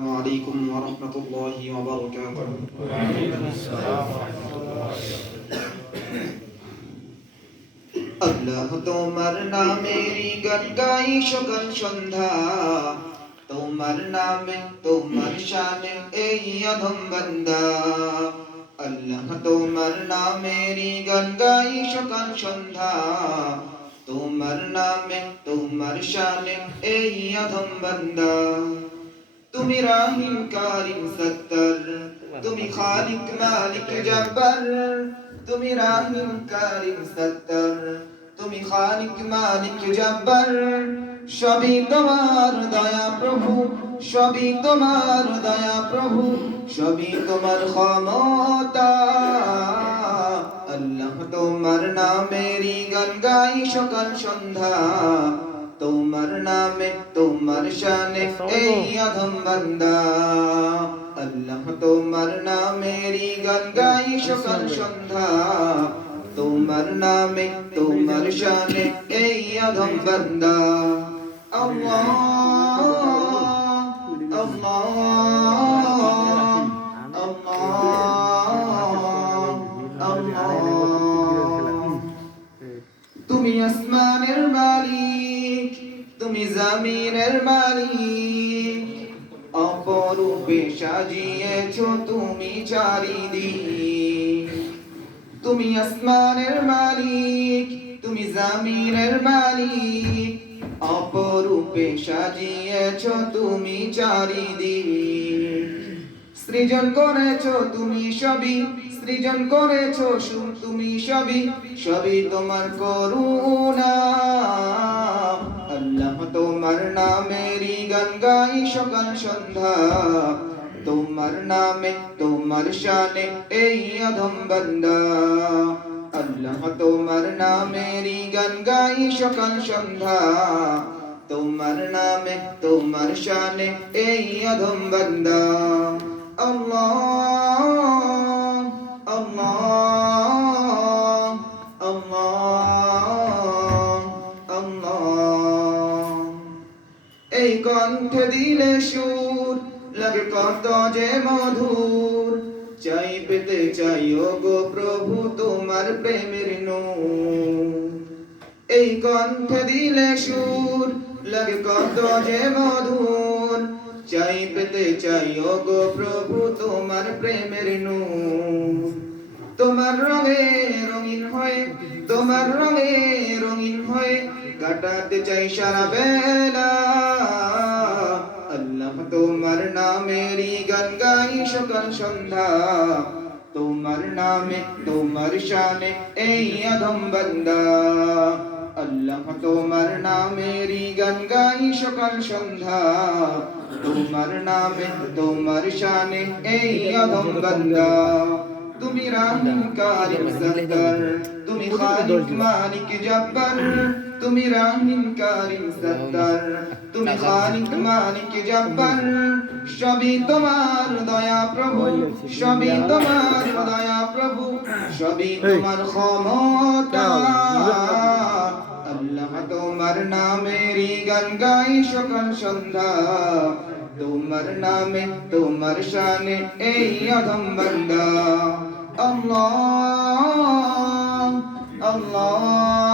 عليكم ورحمة الله وبركاته وعليكم السلام ورحمة الله আল্লাহ তোমার নামেরই গান গাই সকাল সন্ধ্যা তোমার নামে তোমার শানে এই অধম বান্দা আল্লাহ তোমার নামেরই গান গাই সকাল সন্ধ্যা তোমার নামে তোমার শানে এই অধম বান্দা তুমি রাহিম কারিম সত্তর তুমি খালিক মালিক জব্বার তুমি রাহিম কারিম সত্তর তুমি খালিক মালিক জব্বার সবই তোমার দয়া প্রভু সবই তোমার দয়া প্রভু সবই তোমার ক্ষমতা আল্লাহ তোমার নামেরই গান গাই সকাল সন্ধ্যা তোমার নামে তোমার শানে এই অধম বান্দা আল্লাহ তোমার নামেরই গান গাই সকাল সন্ধ্যা তোমার নামে তোমার শানে এই অধম বান্দা আল্লাহ আল্লাহ তুমি আসমানের মালিক তুমি জমিনের মালিক অপরূপে সাজিয়েছো তুমি চারিদিক তুমি আসমানের মালিক তুমি জমিনের মালিক অপরূপে সাজিয়েছো তুমি চারিদিক সৃজন করেছো তুমি সবই সৃজন করেছো তুমি সবই সবই তোমার করুণা আল্লাহ তোমার নামেরই গান গাই সকাল সন্ধ্যা তোমার নামে তোমার শানে এই অধম বান্দা আল্লাহ তোমার নামেরই গান গাই সকাল সন্ধ্যা তোমার নামে তোমার শানে এই অধম বান্দা আল্লাহ আল্লাহ আল্লাহ আল্লাহ এই কণ্ঠে দিলে সুর লাগে কত যে মধুর চাই পেতে চাই গো প্রভু তোমার প্রেমের নূর এই কণ্ঠে দিলে সুর লাগে কত যে মধুর চাই পেতে চাই গো প্রভু তোমার প্রেমের নূর তোমার রঙে রঙিন হয়ে তোমার রঙে রঙিন হয়ে কাটাতে চাই সারা বেলা আল্লাহ তোমার নামেরই গান গাই সকাল সন্ধ্যা তোমার নামে তোমার শানে এই অধম বান্দা আল্লাহ তোমার নামেরই গান গাই সকাল সন্ধ্যা তোমার নামে তোমার শানে এই অধম বান্দা তুমি রাহিম কারিম সত্তর তুমি খালিক মালিক জব্বার তুমি রাহিম কারিম সত্তর তুমি খালিক মালিক জব্বার সবই তোমার দয়া প্রভু সবই তোমার দয়া প্রভু সবই তোমার ক্ষমতা আল্লাহ তোমার নামেরই গান গাই সকাল সন্ধ্যা তোমার নামে তোমার শানে এই অধম বান্দা আল্লাহ আল্লাহ